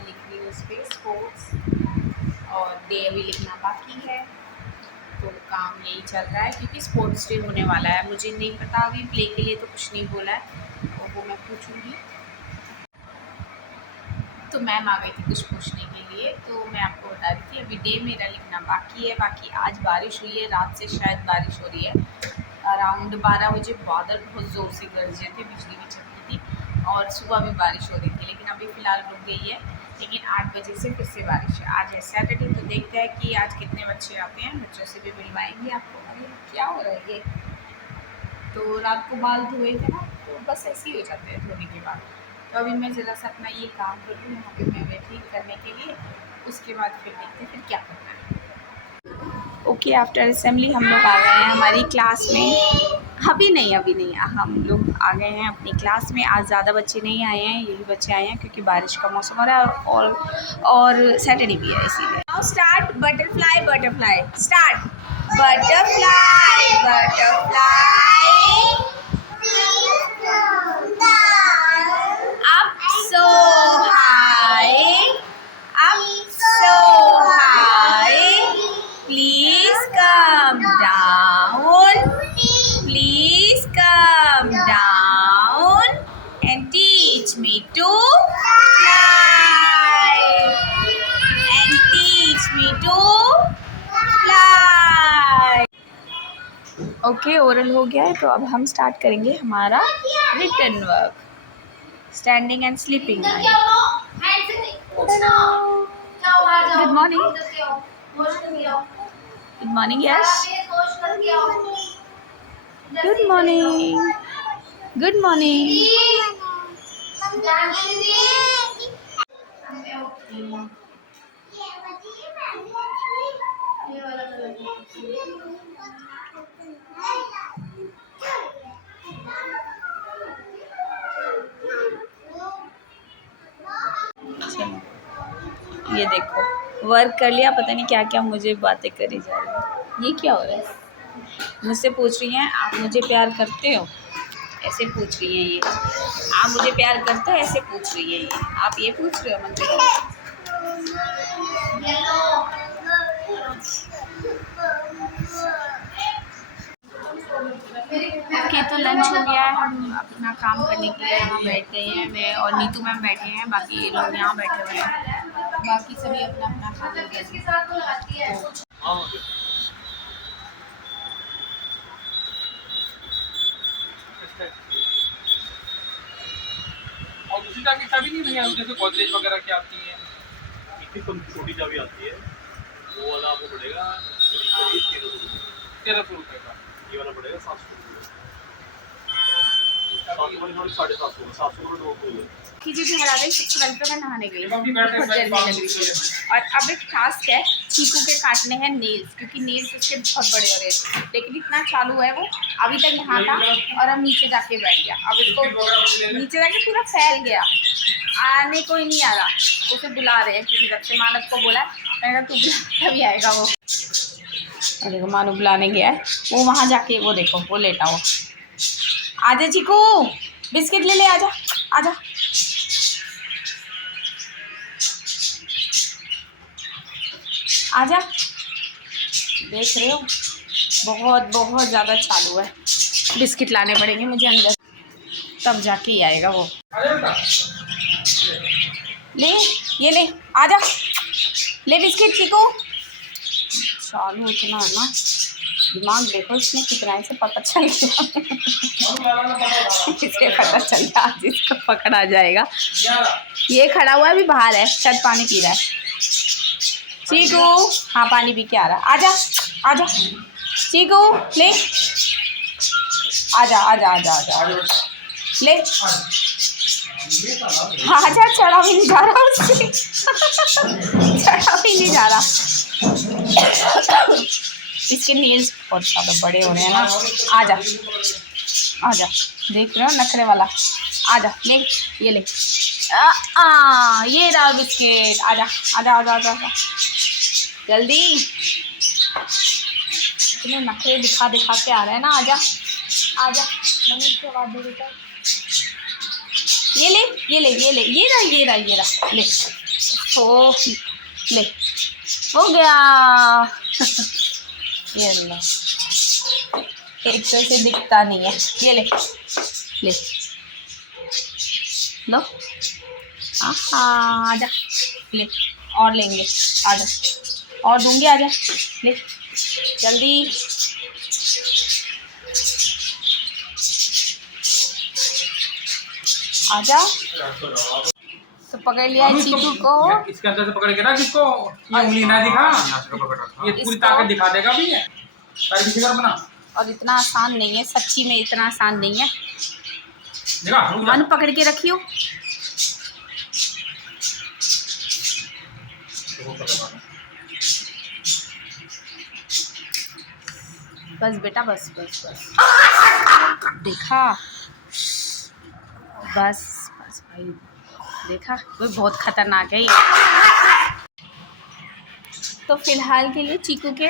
मैं लिख रही हूँ उस पर स्पोर्ट्स, और डे अभी लिखना बाकी है। तो काम यही चल रहा है क्योंकि स्पोर्ट्स डे होने वाला है। मुझे नहीं पता, अभी प्ले के लिए तो कुछ नहीं बोला है, तो वो मैं पूछूँगी। तो मैम आ गई थी कुछ पूछने के लिए, तो मैं आपको बता रही थी अभी डे मेरा लिखना बाकी है। बाकी आज बारिश हुई है, रात से शायद बारिश हो रही है। अराउंड 12 बजे बादल बहुत ज़ोर से गरजे थे, बिजली भी चमकी थी, और सुबह भी बारिश हो रही थी, लेकिन अभी फ़िलहाल रुक गई है। लेकिन 8 बजे से फिर से बारिश है। आज है सैटरडे, तो देखते हैं कि आज कितने बच्चे आते हैं। बच्चों से भी मिलवाएंगे आपको। अरे क्या हो रहा है ये, तो रात को बाल धोए थे ना, तो बस ऐसे ही हो जाते हैं धोने के बाद। तो अभी मैं ज़रा सा अपना ये काम कर लूँ, यहाँ पे मैं बैठी करने के लिए, उसके बाद फिर देखते हैं फिर क्या करना है। ओके, आफ्टर असेंबली हम लोग आ गए हैं हमारी क्लास में। अभी नहीं, हम लोग आ गए हैं अपनी क्लास में। आज ज़्यादा बच्चे नहीं आए हैं, यही बच्चे आए हैं क्योंकि बारिश का मौसम हो रहा है और सैटरडे भी है इसीलिए। Now start butterfly butterfly start. Butterfly butterfly up so high, up so high, please come down, please come down and teach me to fly, and teach me to fly. Okay, oral हो गया है, तो अब हम start करेंगे हमारा written work. Standing and sleeping. Good morning, good morning Yash, good morning, good morning. ये देखो, वर्क कर लिया, पता नहीं क्या क्या मुझे बातें करी जा रही है। ये क्या हो रहा है, मुझसे पूछ रही हैं आप मुझे प्यार करते हो, ऐसे पूछ रही हैं ये। आप मुझे प्यार करते हो, ऐसे पूछ रही है ये। आप ये पूछ रहे हो मुझसे। ओके, तो लंच हो गया है, हम अपना काम करने के लिए यहाँ बैठ गए हैं। मैं और नीतू मैम बैठे हैं, बाकी ये लोग यहाँ बैठे हुए हैं। बाकी सभी अपना अपना काम कर रहे हैं। और दूसरी चाबी चाबी नहीं भैया, जैसे गोदरेज वगैरह की आती है, इतनी कम छोटी चाबी आती है, वो वाला आपको पड़ेगा 1300 रुपये का। ये वाला पड़ेगा 700 रुपये, 700 कि जी घर आ गई। सबसे पहले तो मैं नहाने गई, बहुत गर्मी लग रही थी। और अब एक टास्क है, चीकू के काटने हैं नेल्स, क्योंकि नेल्स उसके बहुत बड़े हो रहे हैं। लेकिन इतना चालू है वो, अभी तक यहाँ था और अब नीचे जाके बैठ गया। अब इसको नीचे जाके पूरा फैल गया, आने कोई नहीं आ रहा। उसे बुला रहे हैं किसी तरफ से, मानव को बोला, मैंने कहा तू बुला, तभी आएगा वो। और देखो मानव बुलाने गया है, वो वहाँ जाके वो देखो वो लेटा हुआ। आजा चीकू, बिस्किट ले ले, आजा आजा। आजा, देख रहे हो बहुत बहुत ज़्यादा चालू है। बिस्किट लाने पड़ेंगे मुझे अंदर, तब जाके ही आएगा वो। ले, ये ले, आजा, ले बिस्किट चीकू। चालू इतना है ना, दिमाग देखो इसमें कितना, इसे पता चल गया। इसे पता चल गया, आज इसको पकड़ा जाएगा। ये खड़ा हुआ है अभी बाहर है, शायद पानी पी रहा है। चीकू, हाँ पानी पी के आ रहा। आजा आजा चीकू, ले, आजा आजा आजा आजा ले। हाँ आजा, चढ़ा भी नहीं जा रहा उससे। चढ़ा भी नहीं जा रहा। इसके नेल्स बहुत ज़्यादा बड़े हो रहे हैं ना। आजा आजा, देख रहे हो नखरे वाला। आजा ले, ये ले, ये रहा बिस्किट। आजा आजा आजा आजा, आजा। जल्दी, इतने नखरे दिखा दिखा के आ रहे हैं ना। आजा आजा, मम्मी की आवाज़ दे देता। ये ले ये ले ये ले, ये रहा ये रहा ये रहा, ले ओ ले, हो गया। ये अल्लाह, एक तो इसे दिखता नहीं है। ये ले ले लो, आजा ले, और लेंगे, आजा और दूंगी, आजा ले जल्दी। आजा, तो पकड़ लिया है चीकू को। इसके अंदर से पकड़ के रख इसको, ये उंगली ना दिखा, ये पूरी ताकत दिखा देगा भी है। पैर पीछे कर बना। और इतना आसान नहीं है, सच्ची में इतना आसान नहीं है। देखा मानो पकड़ के रखियो। बस बेटा, बस बस बस, देखा, बस बस भाई, देखा, वो बहुत खतरनाक है ये। तो फिलहाल के लिए चीकू के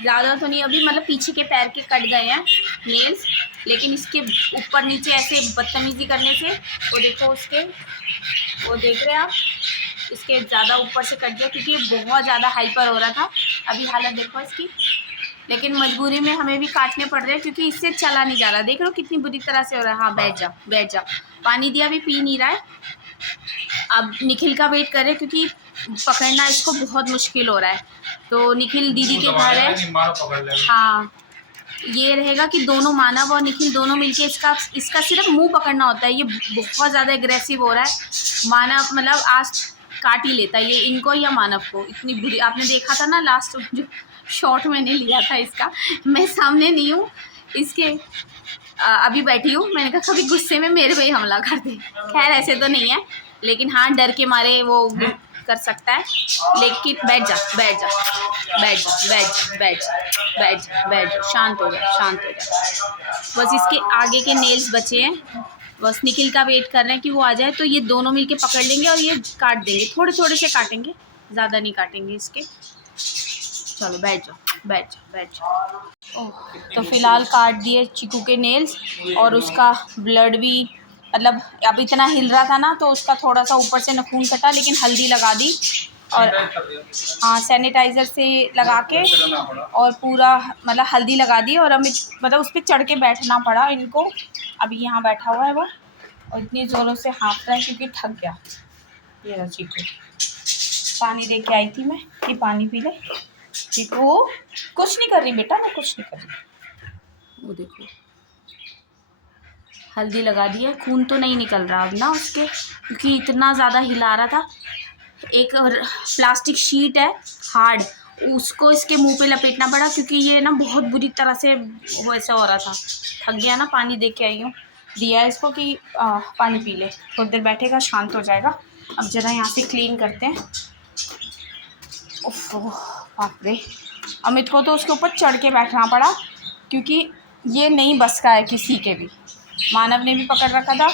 ज़्यादा तो नहीं, अभी मतलब पीछे के पैर के कट गए हैं नेल्स, लेकिन इसके ऊपर नीचे ऐसे बदतमीजी करने से, वो देखो उसके, वो देख रहे हैं आप, इसके ज़्यादा ऊपर से कट गया क्योंकि बहुत ज़्यादा हाइपर हो रहा था। अभी हालत देखो इसकी, लेकिन मजबूरी में हमें भी काटने पड़ रहे हैं क्योंकि इससे चला नहीं जा रहा। देख लो कितनी बुरी तरह से हो रहा है। हाँ बैठ जाओ बैठ जाओ, पानी दिया भी पी नहीं रहा है। अब निखिल का वेट करें क्योंकि पकड़ना इसको बहुत मुश्किल हो रहा है। तो निखिल दीदी के घर है। हाँ, ये रहेगा कि दोनों, मानव और निखिल दोनों मिलके इसका सिर्फ मुंह पकड़ना होता है। ये बहुत ज़्यादा एग्रेसिव हो रहा है। मानव मतलब आज काट ही लेता है ये इनको या मानव को। इतनी बुरी, आपने देखा था ना लास्ट जो शॉट मैंने लिया था इसका, मैं सामने नहीं हूँ इसके, अभी बैठी हूँ। मैंने कहा कभी गुस्से में मेरे पे ही हमला कर दे। खैर ऐसे तो नहीं है, लेकिन हाँ डर के मारे वो कर सकता है। लेकिन बैठ जा बैठ जा बैठ जा बैठ जा बैठ जा बैठ जा बैठ जा, शांत हो जा शांत हो जा। बस इसके आगे के नेल्स बचे हैं, बस निखिल का वेट कर रहे हैं कि वो आ जाए तो ये दोनों मिलके पकड़ लेंगे और ये काट देंगे। थोड़े थोड़े से काटेंगे, ज़्यादा नहीं काटेंगे इसके। चलो बैठ जाओ बैठ जाओ बैठ जाओ। ओह, तो फिलहाल काट दिए चीकू के नेल्स और उसका ब्लड भी, मतलब अब इतना हिल रहा था ना तो उसका थोड़ा सा ऊपर से खून कटा, लेकिन हल्दी लगा दी और हाँ सैनिटाइज़र से लगा के और पूरा मतलब हल्दी लगा दी। और हमें मतलब उस पर चढ़ के बैठना पड़ा इनको। अभी यहाँ बैठा हुआ है वो और इतनी ज़ोरों से हाँफ रहा है क्योंकि थक गया। ये रहा चीकू, पानी दे के आई थी मैं कि पानी पी ले। चीकू कुछ नहीं कर रही बेटा, मैं कुछ नहीं कर रही। वो देखो हल्दी लगा दी है, खून तो नहीं निकल रहा अब ना उसके, क्योंकि इतना ज़्यादा हिला रहा था। एक प्लास्टिक शीट है हार्ड, उसको इसके मुंह पे लपेटना पड़ा क्योंकि ये ना बहुत बुरी तरह से वैसा हो रहा था। थक गया ना, पानी दे के आई हूँ, दिया इसको कि पानी पी ले, थोड़ी देर बैठेगा शांत हो जाएगा। अब ज़रा यहाँ से क्लीन करते हैं। उफ बाप रे, अमित को तो उसके ऊपर चढ़ के बैठना पड़ा क्योंकि ये नहीं बस का है किसी के भी। मानव ने भी पकड़ रखा था।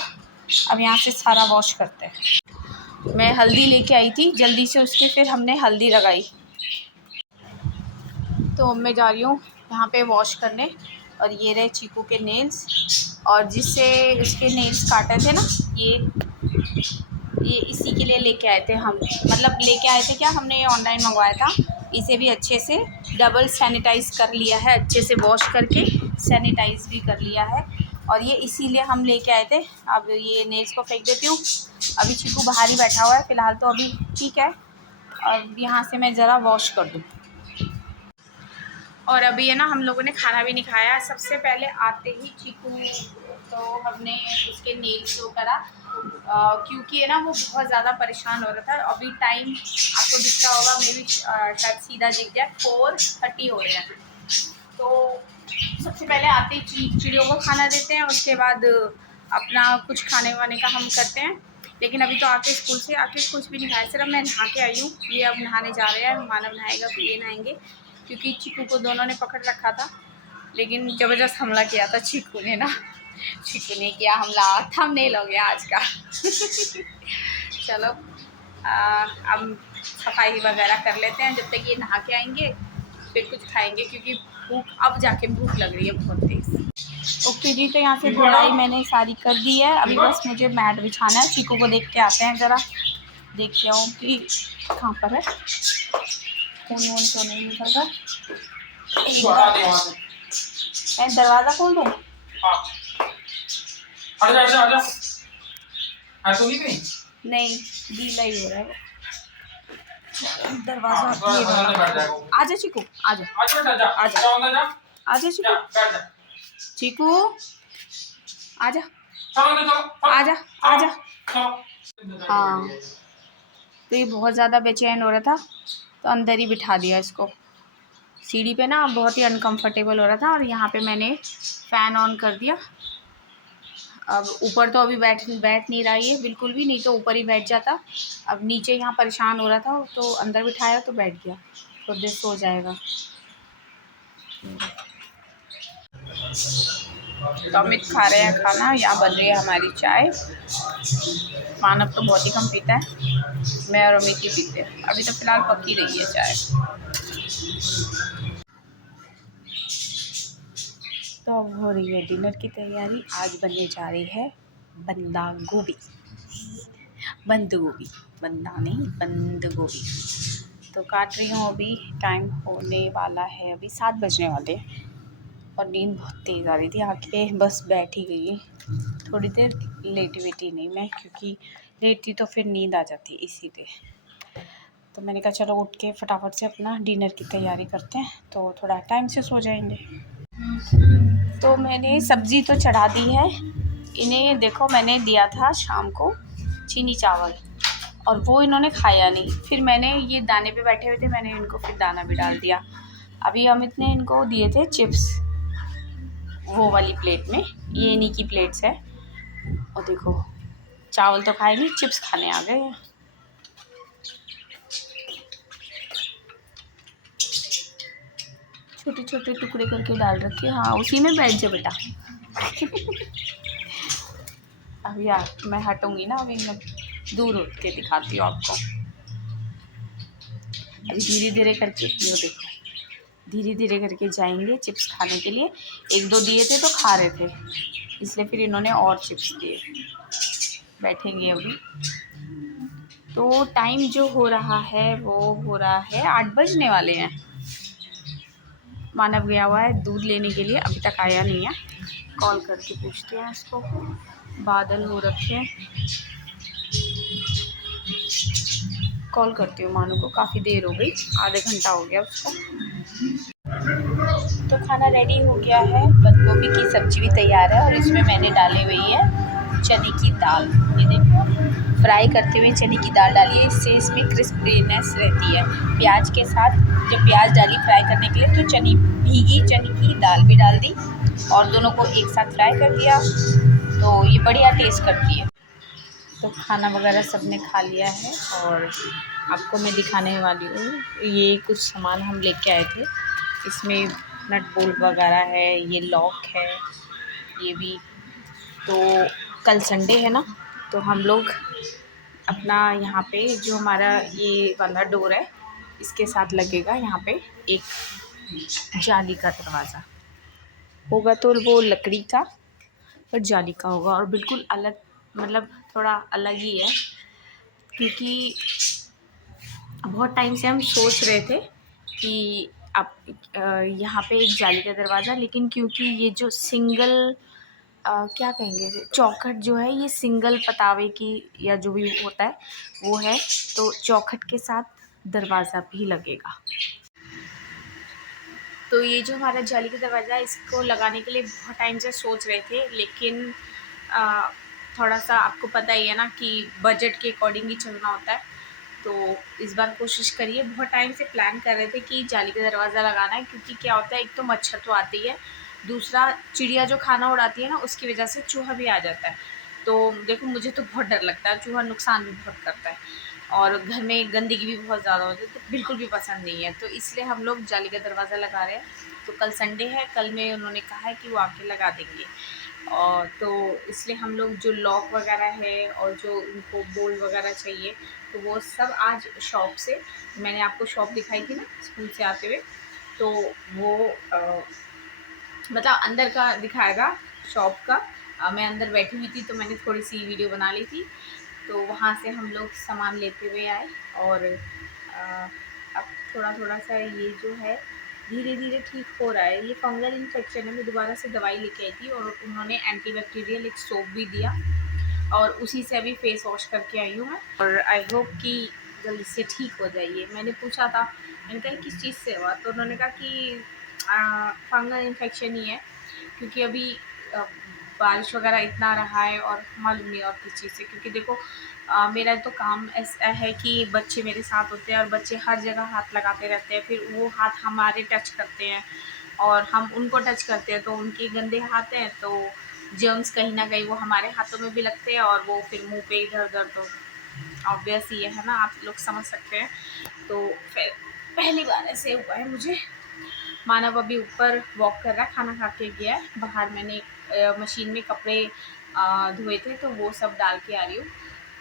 अब यहाँ से सारा वॉश करते हैं। मैं हल्दी लेके आई थी जल्दी से उसके, फिर हमने हल्दी लगाई। तो मैं जा रही हूँ यहाँ पे वॉश करने। और ये रहे चीकू के नेल्स, और जिससे उसके नेल्स काटे थे ना, ये इसी के लिए लेके आए थे हम। मतलब लेके आए थे क्या, हमने ये ऑनलाइन मंगवाया था। इसे भी अच्छे से डबल सैनिटाइज़ कर लिया है, अच्छे से वॉश करके सैनिटाइज़ भी कर लिया है। और ये इसीलिए हम लेके आए थे। अब ये नेल्स को फेंक देती हूँ। अभी चीकू बाहर ही बैठा हुआ है फ़िलहाल, तो अभी ठीक है। अब यहाँ से मैं ज़रा वॉश कर दूँ। और अभी है ना हम लोगों ने खाना भी नहीं खाया। सबसे पहले आते ही चीकू तो हमने उसके नेल्स वो करा क्योंकि है ना वो बहुत ज़्यादा परेशान हो रहा था। अभी टाइम आपको दिख रहा होगा, मे भी शायद सीधा दिख गया, 4:30 हो रहे हैं। तो सबसे पहले आते ही चिड़ियों को खाना देते हैं, उसके बाद अपना कुछ खाने वाने का हम करते हैं। लेकिन अभी तो आके स्कूल से आके कुछ भी नहीं खाया, सिर्फ मैं नहा के आई हूँ। ये अब नहाने जा रहे हैं, मानव नहाएगा फिर ये नहाएंगे, क्योंकि चीकू को दोनों ने पकड़ रखा था। लेकिन ज़बरदस्त हमला किया था चीकू ने ना, चीकू ने किया हमला, थंबनेल हो गया आज का। चलो अब सफाई वगैरह कर लेते हैं, जब तक ये नहा के आएंगे फिर कुछ खाएंगे, क्योंकि भूख अब जाके भूख लग रही है बहुत तेज़। ओके जी, तो यहाँ से धुलाई मैंने सारी कर दी है। अभी बस मुझे मैट बिछाना है। चीकू को देख के आते हैं ज़रा। देख के आऊँ कि कहाँ पर है, खून वून तो नहीं निकल रहा। मैं दरवाज़ा खोल दूँ? नहीं, गीला ही हो रहा है वो दरवाज़ा। ये वाला आजा चीकू, आजा आजा आजा चीकू, चीकू आजा आजा आजा। हाँ, तो ये बहुत ज़्यादा बेचैन हो रहा था तो अंदर ही बिठा दिया इसको। सीढ़ी पे ना बहुत ही अनकंफर्टेबल हो रहा था और यहाँ पे मैंने फ़ैन ऑन कर दिया। अब ऊपर तो अभी बैठ नहीं रहा ये बिल्कुल भी, नहीं तो ऊपर ही बैठ जाता। अब नीचे यहाँ परेशान हो रहा था तो अंदर बिठाया तो बैठ गया, तो देर सो जाएगा। तो अमित खा रहे हैं खाना, यहाँ बन रही है हमारी चाय। मानव तो बहुत ही कम पीता है, मैं और अमित ही पीते हैं। अभी तो फ़िलहाल पक ही रही है चाय। तो अब हो रही है डिनर की तैयारी। आज बनने जा रही है बंदा गोभी, बंद गोभी, बंदा नहीं बंद गोभी। तो काट रही हूँ। अभी टाइम होने वाला है, अभी 7 बजने वाले हैं और नींद बहुत तेज़ आ रही थी, आके बस बैठ ही गई। थोड़ी देर लेटी नहीं मैं, क्योंकि लेटती तो फिर नींद आ जाती इसीलिए। तो मैंने कहा चलो उठ के फटाफट से अपना डिनर की तैयारी करते हैं, तो थोड़ा टाइम से सो जाएंगे। तो मैंने सब्ज़ी तो चढ़ा दी है। इन्हें देखो, मैंने दिया था शाम को चीनी चावल और वो इन्होंने खाया नहीं। फिर मैंने ये दाने पे बैठे हुए थे, मैंने इनको फिर दाना भी डाल दिया। अभी अमित ने इनको दिए थे चिप्स, वो वाली प्लेट में, ये इन्हीं की प्लेट्स है। और देखो चावल तो खाए नहीं, चिप्स खाने आ गए हैं। छोटे छोटे टुकड़े करके डाल रखे। हाँ, उसी में बैठ जा बेटा। अब यार मैं हटूंगी ना, अभी मैं दूर उठ के दिखाती हूँ आपको। अभी धीरे धीरे करके, ये देखो, धीरे धीरे करके जाएंगे चिप्स खाने के लिए। 1-2 दिए थे तो खा रहे थे, इसलिए फिर इन्होंने और चिप्स दिए। बैठेंगे अभी। तो टाइम जो हो रहा है वो हो रहा है 8 बजने वाले हैं। मानव गया हुआ है दूध लेने के लिए, अभी तक आया नहीं है। कॉल करके पूछते हैं इसको। बादल हो रखे हैं, कॉल करती हूँ मानव को। काफ़ी देर हो गई, आधे घंटा हो गया उसको। तो खाना रेडी हो गया है, बंद गोभी की सब्जी भी तैयार है और इसमें मैंने डाली हुई है चने की दाल। ये देखो, फ्राई करते हुए चने की दाल डाली है, इससे इसमें क्रिस्पीनेस रहती है। प्याज के साथ जब प्याज डाली फ्राई करने के लिए, तो भीगी चने की दाल भी डाल दी और दोनों को एक साथ फ्राई कर दिया, तो ये बढ़िया टेस्ट करती है। तो खाना वगैरह सब ने खा लिया है और आपको मैं दिखाने वाली हूँ। ये कुछ सामान हम लेके आए थे, इसमें नट बोल्ट वगैरह है, ये लॉक है, ये भी। तो कल संडे है ना, तो हम लोग अपना यहाँ पे जो हमारा ये वाला डोर है, इसके साथ लगेगा यहाँ पे एक जाली का दरवाज़ा होगा। तो वो लकड़ी का और जाली का होगा और बिल्कुल अलग, मतलब थोड़ा अलग ही है, क्योंकि बहुत टाइम से हम सोच रहे थे कि आप यहाँ पे एक जाली का दरवाज़ा, लेकिन क्योंकि ये जो सिंगल क्या कहेंगे, चौखट जो है ये सिंगल पतावे की या जो भी होता है वो है, तो चौखट के साथ दरवाज़ा भी लगेगा। तो ये जो हमारा जाली का दरवाज़ा है, इसको लगाने के लिए बहुत टाइम से सोच रहे थे, लेकिन थोड़ा सा आपको पता ही है ना कि बजट के अकॉर्डिंग ही चलना होता है। तो इस बार कोशिश करिए। बहुत टाइम से प्लान कर रहे थे कि जाली का दरवाज़ा लगाना है, क्योंकि क्या होता है, एक तो मच्छर तो आती है, दूसरा चिड़िया जो खाना उड़ाती है ना, उसकी वजह से चूहा भी आ जाता है। तो देखो, मुझे तो बहुत डर लगता है, चूहा नुकसान भी बहुत करता है और घर में गंदगी भी बहुत ज़्यादा होती है, तो बिल्कुल भी पसंद नहीं है। तो इसलिए हम लोग जाली का दरवाज़ा लगा रहे हैं। तो कल संडे है, कल में उन्होंने कहा है कि वो आके लगा देंगे। और तो इसलिए हम लोग जो लॉक वगैरह है और जो उनको बोल्ट वगैरह चाहिए, तो वो सब आज शॉप से, मैंने आपको शॉप दिखाई थी ना स्कूल से आते हुए, तो वो मतलब अंदर का दिखाएगा शॉप का। मैं अंदर बैठी हुई थी तो मैंने थोड़ी सी वीडियो बना ली थी। तो वहाँ से हम लोग सामान लेते हुए आए और अब थोड़ा थोड़ा सा ये जो है धीरे धीरे ठीक हो रहा है। ये फंगल इन्फेक्शन है। मैं दोबारा से दवाई लेके आई थी और उन्होंने एंटीबैक्टीरियल एक सोप भी दिया और उसी से अभी फेस वॉश करके आई हूँ मैं, और आई होप कि जल्दी से ठीक हो जाइए। मैंने पूछा था, मैंने कहा किस चीज़ से हुआ, तो उन्होंने कहा कि फंगल इन्फेक्शन ही है, क्योंकि अभी अ, बारिश वगैरह इतना रहा है और मालूम नहीं और किस चीज़ से, क्योंकि देखो मेरा तो काम ऐसा है कि बच्चे मेरे साथ होते हैं और बच्चे हर जगह हाथ लगाते रहते हैं, फिर वो हाथ हमारे टच करते हैं और हम उनको टच करते हैं, तो उनके गंदे हाथ हैं तो जर्म्स कहीं ना कहीं वो हमारे हाथों में भी लगते हैं और वो फिर मुंह पे इधर उधर, तो ऑब्वियस ये है ना, आप लोग समझ सकते हैं। तो फिर पहली बार ऐसे हुआ है मुझे। मानव अभी ऊपर वॉक कर रहा है, खाना खा के गया है बाहर। मैंने मशीन में कपड़े धोए थे तो वो सब डाल के आ रही हूँ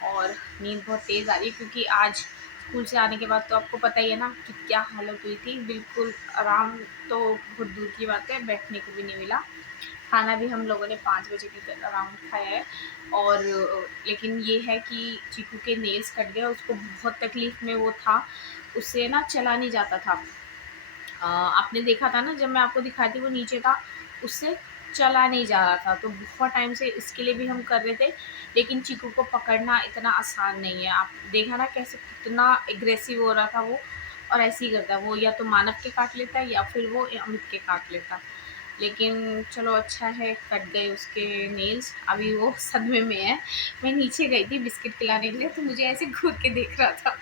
और नींद बहुत तेज़ आ रही है, क्योंकि आज स्कूल से आने के बाद तो आपको पता ही है ना कि क्या हालत हुई थी। बिल्कुल आराम तो बहुत दूर की बात है, बैठने को भी नहीं मिला। खाना भी हम लोगों ने 5 बजे के अराउंड खाया है और लेकिन ये है कि चीकू के नेल्स कट गए, उसको बहुत तकलीफ़ में वो था, उससे ना चला नहीं जाता था। आपने देखा था ना जब मैं आपको दिखाई थी वो नीचे था, उससे चला नहीं जा रहा था, तो बहुत टाइम से इसके लिए भी हम कर रहे थे, लेकिन चीकू को पकड़ना इतना आसान नहीं है। आप देखा ना कैसे कितना एग्रेसिव हो रहा था वो, और ऐसे ही करता है वो, या तो मानव के काट लेता है या फिर वो अमित के काट लेता। लेकिन चलो अच्छा है कट गए उसके नेल्स, अभी वो सदमे में है। मैं नीचे गई थी बिस्किट खिलाने के लिए, तो मुझे ऐसे घूर के देख रहा था,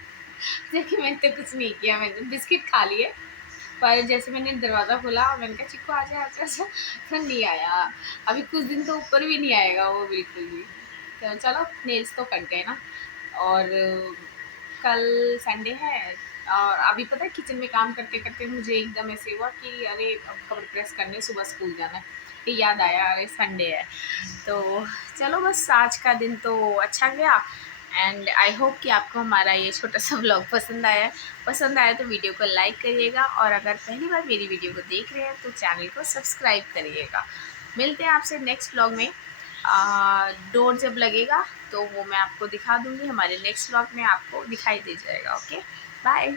जबकि मैंने तो कुछ नहीं किया, मैंने बिस्किट खा लिए। पर जैसे मैंने दरवाज़ा खोला मैंने कहा चिक्कू आजा आजा आजा, तो नहीं आया। अभी कुछ दिन तो ऊपर भी नहीं आएगा वो बिल्कुल भी। तो चलो नेल्स तो कट गए ना। और कल संडे है और अभी पता है किचन में काम करते करते मुझे एकदम ऐसे हुआ कि अरे अब कपड़े प्रेस करने, सुबह स्कूल जाना है, फिर याद आया अरे संडे है। तो चलो बस आज का दिन तो अच्छा गया एंड आई होप कि आपको हमारा ये छोटा सा व्लॉग पसंद आया। पसंद आया तो वीडियो को लाइक करिएगा और अगर पहली बार मेरी वीडियो को देख रहे हैं तो चैनल को सब्सक्राइब करिएगा। मिलते हैं आपसे नेक्स्ट व्लॉग में। डोर जब लगेगा तो वो मैं आपको दिखा दूँगी, हमारे नेक्स्ट व्लॉग में आपको दिखाई दे जाएगा। Okay bye.